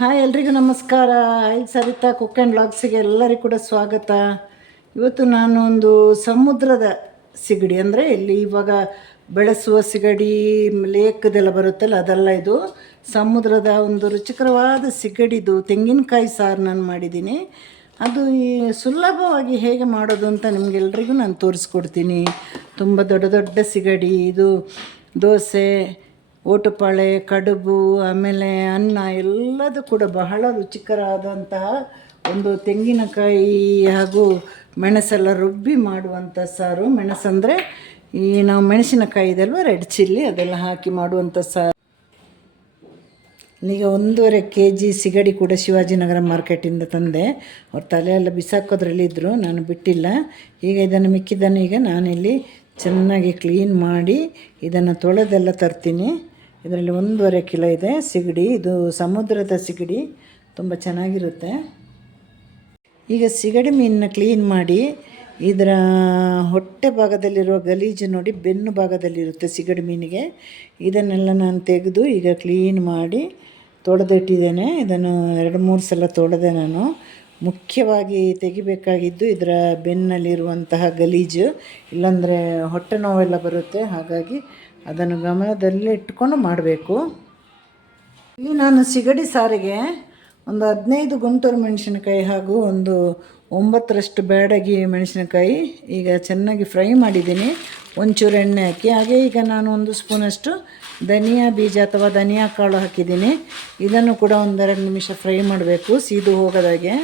Hi ಎಲ್ರಿಗೂ ನಮಸ್ಕಾರ. I Sarita cook and ಬ್ಲಾಗ್ಸಿಗೆ ಎಲ್ಲರಿಗೂ ಕೂಡ ಸ್ವಾಗತ. ಇವತ್ತು ನಾನು ಒಂದು ಸಮುದ್ರದ ಸಿಗಡಿ, ಅಂದರೆ ಇಲ್ಲಿ ಇವಾಗ ಬೆಳೆಸುವ ಸಿಗಡಿ, ಲೇಕದೆಲ್ಲ ಬರುತ್ತಲ್ಲ, ಅದೆಲ್ಲ ಇದು ಸಮುದ್ರದ ಒಂದು ರುಚಿಕರವಾದ ಸಿಗಡಿದು ತೆಂಗಿನಕಾಯಿ ಸಾರು ನಾನು ಮಾಡಿದ್ದೀನಿ. ಅದು ಈ ಸುಲಭವಾಗಿ ಹೇಗೆ ಮಾಡೋದು ಅಂತ ನಿಮಗೆಲ್ರಿಗೂ ನಾನು ತೋರಿಸ್ಕೊಡ್ತೀನಿ. ತುಂಬ ದೊಡ್ಡ ದೊಡ್ಡ ಸಿಗಡಿ, ಇದು ದೋಸೆ ಓಟುಪಾಳೆ, ಕಡುಬು, ಆಮೇಲೆ ಅನ್ನ ಎಲ್ಲದೂ ಕೂಡ ಬಹಳ ರುಚಿಕರ ಆದಂತಹ ಒಂದು ತೆಂಗಿನಕಾಯಿ ಹಾಗೂ ಮೆಣಸೆಲ್ಲ ರುಬ್ಬಿ ಮಾಡುವಂಥ ಸಾರು. ಮೆಣಸಂದರೆ ಈ ನಾವು ಮೆಣಸಿನಕಾಯಿ ಇದಲ್ವ, ರೆಡ್ ಚಿಲ್ಲಿ ಅದೆಲ್ಲ ಹಾಕಿ ಮಾಡುವಂಥ ಸಾರು. ಈಗ ಒಂದೂವರೆ ಕೆ ಜಿ ಸಿಗಡಿ ಕೂಡ ಶಿವಾಜಿನಗರ ಮಾರ್ಕೆಟಿಂದ ತಂದೆ. ಅವ್ರ ತಲೆಯೆಲ್ಲ ಬಿಸಾಕೋದ್ರಲ್ಲಿದ್ದರು ನಾನು ಬಿಟ್ಟಿಲ್ಲ. ಈಗ ಇದನ್ನು ಮಿಕ್ಕಿದ್ದನ್ನು ಈಗ ನಾನಿಲ್ಲಿ ಚೆನ್ನಾಗಿ ಕ್ಲೀನ್ ಮಾಡಿ ಇದನ್ನು ತೊಳೆದೆಲ್ಲ ತರ್ತೀನಿ. ಇದರಲ್ಲಿ ಒಂದೂವರೆ ಕಿಲೋ ಇದೆ ಸಿಗಡಿ. ಇದು ಸಮುದ್ರದ ಸಿಗಡಿ. ತುಂಬ ಚೆನ್ನಾಗಿರುತ್ತೆ. ಈಗ ಸಿಗಡಿ ಮೀನನ್ನ ಕ್ಲೀನ್ ಮಾಡಿ ಇದರ ಹೊಟ್ಟೆ ಭಾಗದಲ್ಲಿರುವ ಗಲೀಜು ನೋಡಿ ಬೆನ್ನು ಭಾಗದಲ್ಲಿರುತ್ತೆ ಸಿಗಡಿ ಮೀನಿಗೆ. ಇದನ್ನೆಲ್ಲ ನಾನು ತೆಗೆದು ಈಗ ಕ್ಲೀನ್ ಮಾಡಿ ತೊಳೆದಿಟ್ಟಿದ್ದೇನೆ. ಇದನ್ನು ಎರಡು ಮೂರು ಸಲ ತೊಳೆದೆ ನಾನು. ಮುಖ್ಯವಾಗಿ ತೆಗಿಬೇಕಾಗಿದ್ದು ಇದರ ಬೆನ್ನಲ್ಲಿರುವಂತಹ ಗಲೀಜು. ಇಲ್ಲಾಂದರೆ ಹೊಟ್ಟೆ ನೋವೆಲ್ಲ ಬರುತ್ತೆ. ಹಾಗಾಗಿ ಅದನ್ನು ಗಮನದಲ್ಲಿ ಇಟ್ಕೊಂಡು ಮಾಡಬೇಕು. ಇಲ್ಲಿ ನಾನು ಸಿಗಡಿ ಸಾರಿಗೆ ಒಂದು ಹದಿನೈದು ಗುಂಟೂರು ಮೆಣಸಿನಕಾಯಿ ಹಾಗೂ ಒಂದು ಒಂಬತ್ತರಷ್ಟು ಬ್ಯಾಡಗಿ ಮೆಣಸಿನಕಾಯಿ ಈಗ ಚೆನ್ನಾಗಿ ಫ್ರೈ ಮಾಡಿದ್ದೀನಿ. ಒಂಚೂರು ಎಣ್ಣೆ ಹಾಕಿ, ಹಾಗೆ ಈಗ ನಾನು ಒಂದು ಸ್ಪೂನಷ್ಟು ಧನಿಯಾ ಬೀಜ ಅಥವಾ ಧನಿಯಾ ಕಾಳು ಹಾಕಿದ್ದೀನಿ. ಇದನ್ನು ಕೂಡ ಒಂದೆರಡು ನಿಮಿಷ ಫ್ರೈ ಮಾಡಬೇಕು, ಸೀದು ಹೋಗೋದಾಗೆ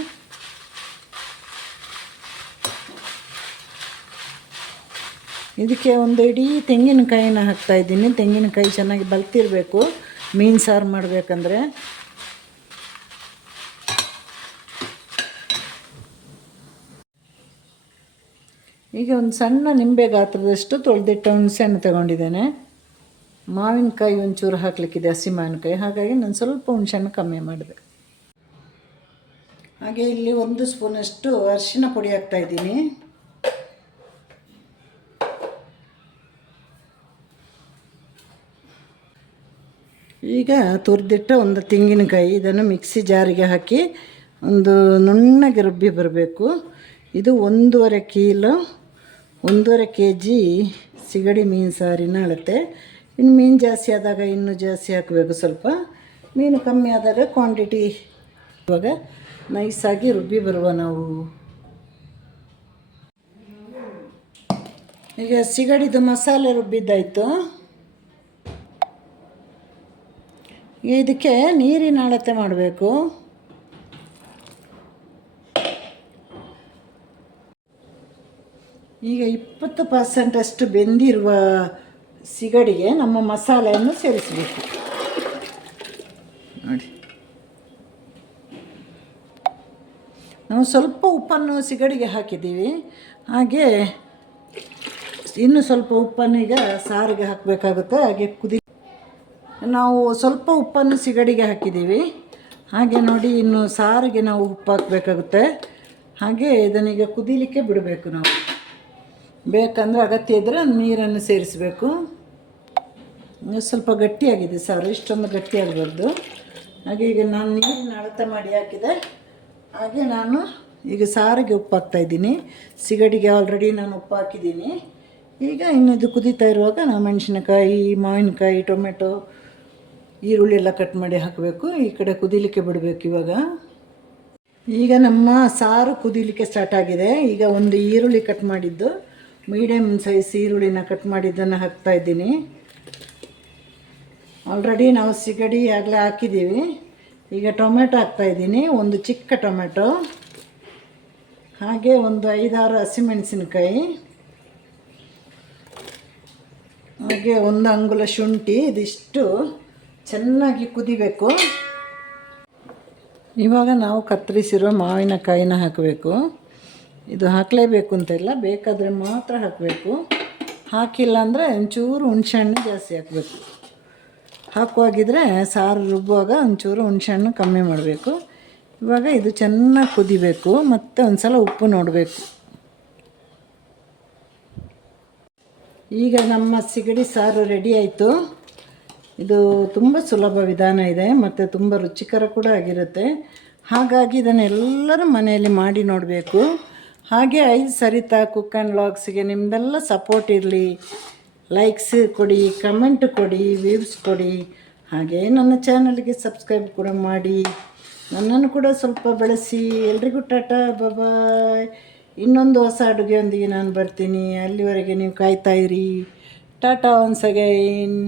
ಇದಕ್ಕೆ ಒಂದು ಇಡೀ ತೆಂಗಿನಕಾಯಿನ ಹಾಕ್ತಾಯಿದ್ದೀನಿ ತೆಂಗಿನಕಾಯಿ ಚೆನ್ನಾಗಿ ಬಲ್ತಿರಬೇಕು. ಮೀನು ಸಾರು ಮಾಡಬೇಕಂದ್ರೆ. ಈಗ ಒಂದು ಸಣ್ಣ ನಿಂಬೆ ಗಾತ್ರದಷ್ಟು ತೊಳೆದಿಟ್ಟ ಹುಣಸೆಹಣ್ಣು ತಗೊಂಡಿದ್ದೇನೆ. ಮಾವಿನಕಾಯಿ ಒಂಚೂರು ಹಾಕ್ಲಿಕ್ಕಿದೆ, ಹಸಿ ಮಾವಿನಕಾಯಿ. ಹಾಗಾಗಿ ನಾನು ಸ್ವಲ್ಪ ಹುಣಸೆಹಣ್ಣು ಕಮ್ಮಿ ಮಾಡಿದೆ. ಹಾಗೆ ಇಲ್ಲಿ ಒಂದು ಸ್ಪೂನಷ್ಟು ಅರಿಶಿನ ಪುಡಿ ಹಾಕ್ತಾ ಈಗ ತುರಿದಿಟ್ಟ ಒಂದು ತೆಂಗಿನಕಾಯಿ, ಇದನ್ನು ಮಿಕ್ಸಿ ಜಾರಿಗೆ ಹಾಕಿ ಒಂದು ನುಣ್ಣಗೆ ರುಬ್ಬಿ ಬರಬೇಕು. ಇದು ಒಂದೂವರೆ ಕೀಲೋ, ಒಂದೂವರೆ ಕೆ ಜಿ ಸಿಗಡಿ ಮೀನು ಸಾರಿನ ಅಳತೆ. ಇನ್ನು ಮೀನು ಜಾಸ್ತಿ ಆದಾಗ ಇನ್ನೂ ಜಾಸ್ತಿ ಹಾಕಬೇಕು ಸ್ವಲ್ಪ. ಮೀನು ಕಮ್ಮಿ ಆದಾಗ ಕ್ವಾಂಟಿಟಿ ಇವಾಗ ನೈಸಾಗಿ ರುಬ್ಬಿ ಬರುವ ನಾವು. ಈಗ ಸಿಗಡಿದು ಮಸಾಲೆ ರುಬ್ಬಿದ್ದಾಯಿತು. ಇದಕ್ಕೆ ನೀರಿನ ಅಳತೆ ಮಾಡಬೇಕು. ಈಗ ಇಪ್ಪತ್ತು ಪರ್ಸೆಂಟಷ್ಟು ಬೆಂದಿರುವ ಸಿಗಡಿಗೆ ನಮ್ಮ ಮಸಾಲೆಯನ್ನು ಸೇರಿಸಬೇಕು. ನೋಡಿ. ನಾವು ಸ್ವಲ್ಪ ಉಪ್ಪನ್ನು ಸಿಗಡಿಗೆ ಹಾಕಿದ್ದೀವಿ. ಹಾಗೆ ಇನ್ನು ಸ್ವಲ್ಪ ಉಪ್ಪನ್ನು ಈಗ ಸಾರಿಗೆ ಹಾಕಬೇಕಾಗುತ್ತೆ. ಹಾಗೆ ಕುದಿ ನಾವು ಸ್ವಲ್ಪ ಉಪ್ಪನ್ನು ಸಿಗಡಿಗೆ ಹಾಕಿದ್ದೀವಿ. ಹಾಗೆ ನೋಡಿ ಇನ್ನು ಸಾರಿಗೆ ನಾವು ಉಪ್ಪು ಹಾಕಬೇಕಾಗುತ್ತೆ. ಹಾಗೆ ಇದನ್ನೀಗ ಕುದೀಲಿಕ್ಕೆ ಬಿಡಬೇಕು ನಾವು. ಬೇಕಂದರೆ ಅಗತ್ಯ ಇದ್ದರೆ ನೀರನ್ನು ಸೇರಿಸಬೇಕು. ಸ್ವಲ್ಪ ಗಟ್ಟಿಯಾಗಿದೆ ಸಾರು, ಇಷ್ಟೊಂದು ಗಟ್ಟಿಯಾಗಬಾರ್ದು. ಹಾಗೆ ಈಗ ನಾನು ನೀರಿನ ಅಳತೆ ಮಾಡಿ ಹಾಕಿದೆ. ಹಾಗೆ ನಾನು ಈಗ ಸಾರಿಗೆ ಉಪ್ಪು ಹಾಕ್ತಾಯಿದ್ದೀನಿ ಸಿಗಡಿಗೆ ಆಲ್ರೆಡಿ ನಾನು ಉಪ್ಪು ಹಾಕಿದ್ದೀನಿ. ಈಗ ಇನ್ನು ಇದು ಕುದೀತಾ ಇರುವಾಗ ನಾವು ಮೆಣಸಿನಕಾಯಿ, ಮಾವಿನಕಾಯಿ, ಟೊಮೆಟೊ ಈರುಳ್ಳಿ ಎಲ್ಲ ಕಟ್ ಮಾಡಿ ಹಾಕಬೇಕು. ಈ ಕಡೆ ಕುದಿಲಿಕ್ಕೆ ಬಿಡಬೇಕು ಇವಾಗ. ಈಗ ನಮ್ಮ ಸಾರು ಕುದಿಲಿಕ್ಕೆ ಸ್ಟಾರ್ಟ್ ಆಗಿದೆ. ಈಗ ಒಂದು ಈರುಳ್ಳಿ ಕಟ್ ಮಾಡಿದ್ದು. ಮೀಡಿಯಮ್ ಸೈಜ್ ಈರುಳ್ಳಿನ ಕಟ್ ಮಾಡಿದ್ದನ್ನು ಹಾಕ್ತಾ ಇದ್ದೀನಿ. ಆಲ್ರೆಡಿ ನಾವು ಸಿಗಡಿ ಆಗಲೇ ಹಾಕಿದ್ದೀವಿ. ಈಗ ಟೊಮೆಟೊ ಹಾಕ್ತಾಯಿದ್ದೀನಿ ಒಂದು ಚಿಕ್ಕ ಟೊಮೆಟೊ ಹಾಗೆ ಒಂದು ಐದಾರು ಹಸಿಮೆಣಸಿನ್ಕಾಯಿ. ಹಾಗೆ ಒಂದು ಅಂಗುಲ ಶುಂಠಿ. ಇದಿಷ್ಟು. ಚೆನ್ನಾಗಿ ಕುದಿಬೇಕು. ಇವಾಗ ನಾವು ಕತ್ತರಿಸಿರೋ ಮಾವಿನಕಾಯಿನ ಹಾಕಬೇಕು. ಇದು ಹಾಕಲೇಬೇಕು ಅಂತಿಲ್ಲ, ಬೇಕಾದರೆ ಮಾತ್ರ ಹಾಕಬೇಕು. ಹಾಕಿಲ್ಲ ಅಂದರೆ ಒಂಚೂರು ಹುಣ್ಸೆಹಣ್ಣು ಜಾಸ್ತಿ ಹಾಕಬೇಕು. ಹಾಕುವಾಗಿದ್ರೆ ಸಾರು ರುಬ್ಬುವಾಗ ಒಂಚೂರು ಹುಣ್ಸೆಹಣ್ಣು ಕಮ್ಮಿ ಮಾಡಬೇಕು. ಇವಾಗ ಇದು ಚೆನ್ನಾಗಿ ಕುದಿಬೇಕು, ಮತ್ತು ಒಂದು ಸಲ ಉಪ್ಪು ನೋಡಬೇಕು. ಈಗ ನಮ್ಮ ಸಿಗಡಿ ಸಾರು ರೆಡಿ ಆಯಿತು. ಇದು ತುಂಬ ಸುಲಭ ವಿಧಾನ ಇದೆ, ಮತ್ತು ತುಂಬ ರುಚಿಕರ ಕೂಡ ಆಗಿರುತ್ತೆ. ಹಾಗಾಗಿ ಇದನ್ನೆಲ್ಲರೂ ಮನೆಯಲ್ಲಿ ಮಾಡಿ ನೋಡಬೇಕು. ಹಾಗೆ ಐದು ಸರಿತಾ ಕುಕ್ ಆ್ಯಂಡ್ ಲಾಗ್ಸ್ಗೆ ನಿಮ್ಮದೆಲ್ಲ ಸಪೋರ್ಟ್ ಇರಲಿ. ಲೈಕ್ಸ್ ಕೊಡಿ ಕಮೆಂಟ್ ಕೊಡಿ ವ್ಯೂಸ್ ಕೊಡಿ. ಹಾಗೆ ನನ್ನ ಚಾನಲ್ಗೆ ಸಬ್ಸ್ಕ್ರೈಬ್ ಕೂಡ ಮಾಡಿ. ನನ್ನನ್ನು ಕೂಡ ಸ್ವಲ್ಪ ಬೆಳೆಸಿ. ಎಲ್ರಿಗೂ ಟಾಟಾ ಬಾಯ್ ಇನ್ನೊಂದು ಹೊಸ ಅಡುಗೆಯೊಂದಿಗೆ ನಾನು ಬರ್ತೀನಿ. ಅಲ್ಲಿವರೆಗೆ ನೀವು ಕಾಯ್ತಾ ಇರಿ. Tata once again